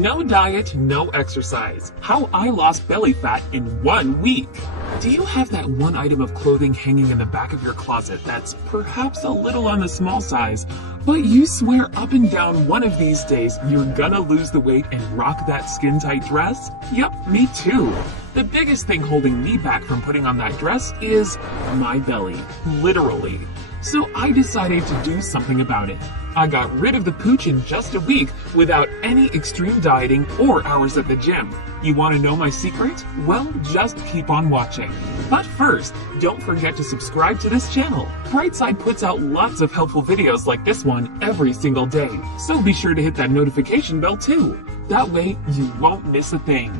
No diet, no exercise. How I lost belly fat in 1 week. Do you have that one item of clothing hanging in the back of your closet that's perhaps a little on the small size, but you swear up and down one of these days you're gonna lose the weight and rock that skin-tight dress? Yep, me too. The biggest thing holding me back from putting on that dress is my belly, literally. So I decided to do something about it. I got rid of the pooch in just a week without any extreme dieting or hours at the gym. You want to know my secret? Well, just keep on watching. But first, don't forget to subscribe to this channel. Brightside puts out lots of helpful videos like this one every single day, so be sure to hit that notification bell too. That way, you won't miss a thing.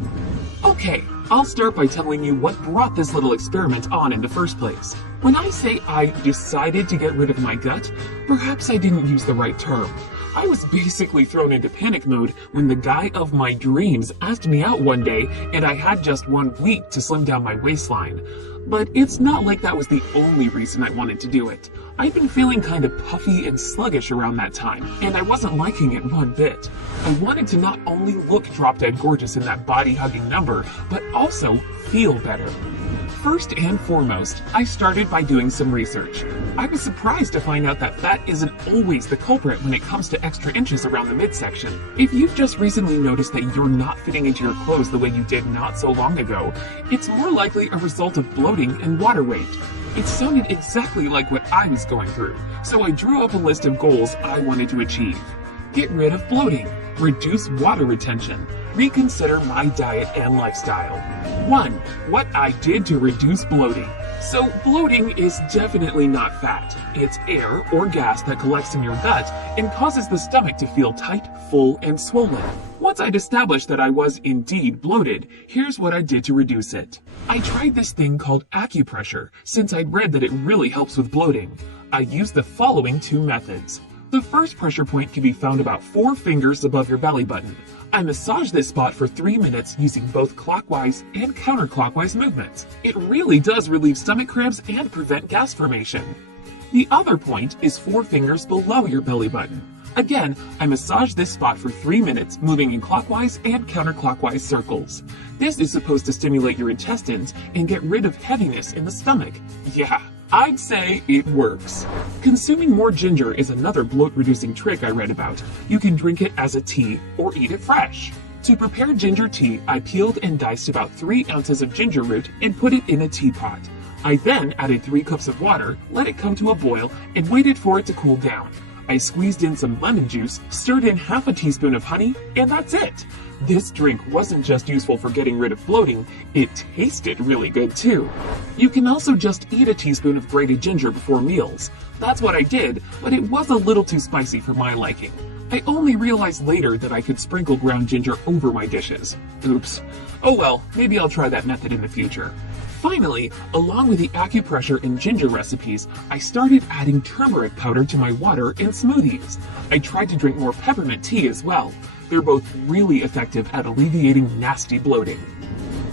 Okay, I'll start by telling you what brought this little experiment on in the first place. When I say I decided to get rid of my gut, perhaps I didn't use the right term. I was basically thrown into panic mode when the guy of my dreams asked me out one day and I had just 1 week to slim down my waistline. But it's not like that was the only reason I wanted to do it. I'd been feeling kind of puffy and sluggish around that time, and I wasn't liking it one bit. I wanted to not only look drop-dead gorgeous in that body-hugging number, but also feel better. First and foremost, I started by doing some research. I was surprised to find out that fat isn't always the culprit when it comes to extra inches around the midsection. If you've just recently noticed that you're not fitting into your clothes the way you did not so long ago, it's more likely a result of bloating and water weight. It sounded exactly like what I was going through, so I drew up a list of goals I wanted to achieve. Get rid of bloating, reduce water retention, reconsider my diet and lifestyle. 1. What I did to reduce bloating. So bloating is definitely not fat. It's air or gas that collects in your gut and causes the stomach to feel tight, full, and swollen. Once I'd established that I was indeed bloated, here's what I did to reduce it. I tried this thing called acupressure, since I'd read that it really helps with bloating. I used the following 2 methods. The first pressure point can be found about 4 fingers above your belly button. I massage this spot for 3 minutes using both clockwise and counterclockwise movements. It really does relieve stomach cramps and prevent gas formation. The other point is 4 fingers below your belly button. Again, I massage this spot for 3 minutes, moving in clockwise and counterclockwise circles. This is supposed to stimulate your intestines and get rid of heaviness in the stomach. Yeah, I'd say it works. Consuming more ginger is another bloat-reducing trick I read about. You can drink it as a tea or eat it fresh. To prepare ginger tea, I peeled and diced about 3 ounces of ginger root and put it in a teapot. I then added 3 cups of water, let it come to a boil, and waited for it to cool down. I squeezed in some lemon juice, stirred in half a teaspoon of honey, and that's it. This drink wasn't just useful for getting rid of bloating, it tasted really good too. You can also just eat a teaspoon of grated ginger before meals. That's what I did, but it was a little too spicy for my liking. I only realized later that I could sprinkle ground ginger over my dishes. Oops. Oh well, maybe I'll try that method in the future. Finally, along with the acupressure and ginger recipes, I started adding turmeric powder to my water and smoothies. I tried to drink more peppermint tea as well. They're both really effective at alleviating nasty bloating.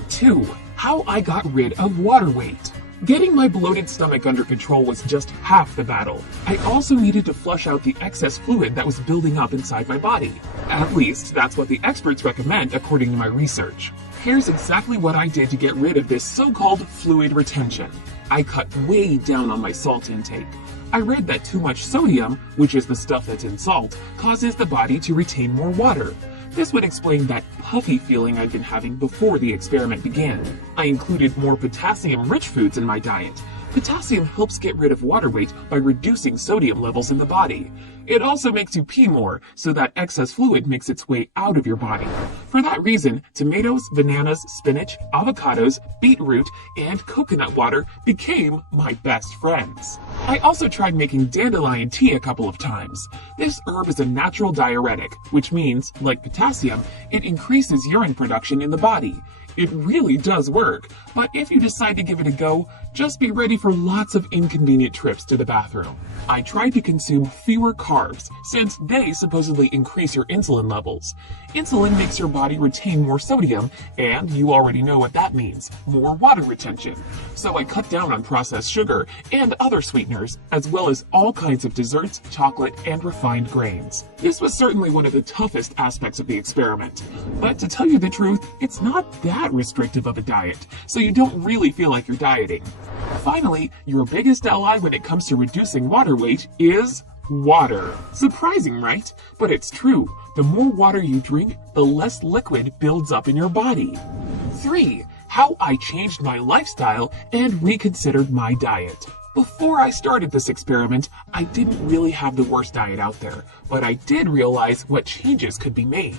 2. How I got rid of water weight. Getting my bloated stomach under control was just half the battle. I also needed to flush out the excess fluid that was building up inside my body. At least, that's what the experts recommend according to my research. Here's exactly what I did to get rid of this so-called fluid retention. I cut way down on my salt intake. I read that too much sodium, which is the stuff that's in salt, causes the body to retain more water. This would explain that puffy feeling I'd been having before the experiment began. I included more potassium-rich foods in my diet. Potassium helps get rid of water weight by reducing sodium levels in the body. It also makes you pee more, so that excess fluid makes its way out of your body. For that reason, tomatoes, bananas, spinach, avocados, beetroot, and coconut water became my best friends. I also tried making dandelion tea a couple of times. This herb is a natural diuretic, which means, like potassium, it increases urine production in the body. It really does work, but if you decide to give it a go, just be ready for lots of inconvenient trips to the bathroom. I tried to consume fewer carbs, since they supposedly increase your insulin levels. Insulin makes your body retain more sodium, and you already know what that means, more water retention. So I cut down on processed sugar and other sweeteners, as well as all kinds of desserts, chocolate, and refined grains. This was certainly one of the toughest aspects of the experiment. But to tell you the truth, it's not that restrictive of a diet, so you don't really feel like you're dieting. Finally, your biggest ally when it comes to reducing water weight is water. Surprising, right? But it's true. The more water you drink, the less liquid builds up in your body. 3. How I changed my lifestyle and reconsidered my diet. Before I started this experiment, I didn't really have the worst diet out there, but I did realize what changes could be made.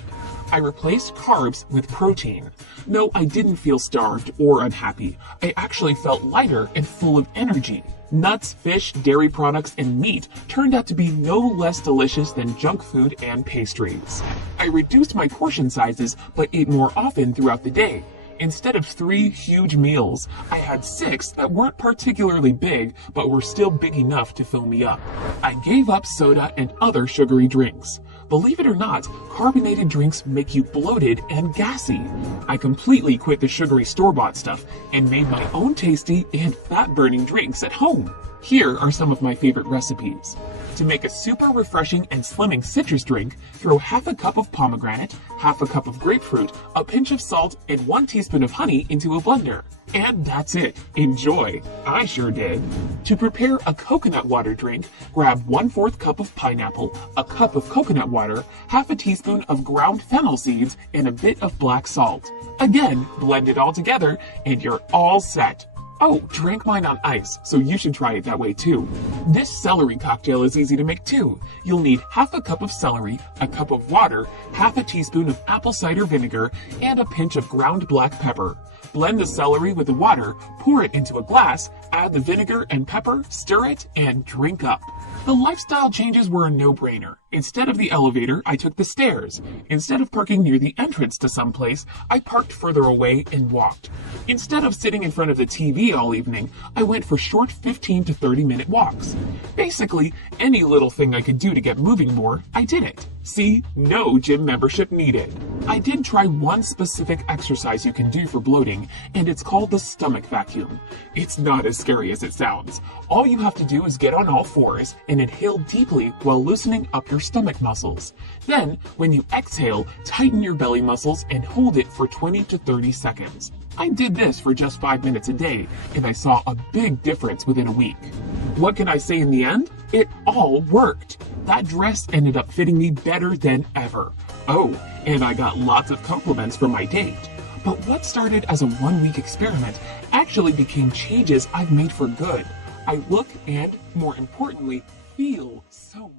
I replaced carbs with protein. No, I didn't feel starved or unhappy. I actually felt lighter and full of energy. Nuts, fish, dairy products, and meat turned out to be no less delicious than junk food and pastries. I reduced my portion sizes, but ate more often throughout the day. Instead of 3 huge meals, I had 6 that weren't particularly big, but were still big enough to fill me up. I gave up soda and other sugary drinks. Believe it or not, carbonated drinks make you bloated and gassy. I completely quit the sugary store-bought stuff and made my own tasty and fat-burning drinks at home. Here are some of my favorite recipes. To make a super refreshing and slimming citrus drink, throw half a cup of pomegranate, half a cup of grapefruit, a pinch of salt, and 1 teaspoon of honey into a blender. And that's it. Enjoy. I sure did. To prepare a coconut water drink, grab 1/4 cup of pineapple, a cup of coconut water, half a teaspoon of ground fennel seeds, and a bit of black salt. Again, blend it all together, and you're all set. Oh, drank mine on ice, so you should try it that way too. This celery cocktail is easy to make too. You'll need half a cup of celery, a cup of water, half a teaspoon of apple cider vinegar, and a pinch of ground black pepper. Blend the celery with the water, pour it into a glass, add the vinegar and pepper, stir it, and drink up. The lifestyle changes were a no-brainer. Instead of the elevator, I took the stairs. Instead of parking near the entrance to some place, I parked further away and walked. Instead of sitting in front of the TV all evening, I went for short 15 to 30-minute walks. Basically, any little thing I could do to get moving more, I did it. See, no gym membership needed. I did try one specific exercise you can do for bloating, and it's called the stomach vacuum. It's not as scary as it sounds. All you have to do is get on all fours and inhale deeply while loosening up your stomach muscles. Then, when you exhale, tighten your belly muscles and hold it for 20 to 30 seconds. I did this for just 5 minutes a day, and I saw a big difference within a week. What can I say in the end? It all worked. That dress ended up fitting me better than ever. Oh, and I got lots of compliments from my date. But what started as a 1-week experiment actually became changes I've made for good. I look and, more importantly, feel so much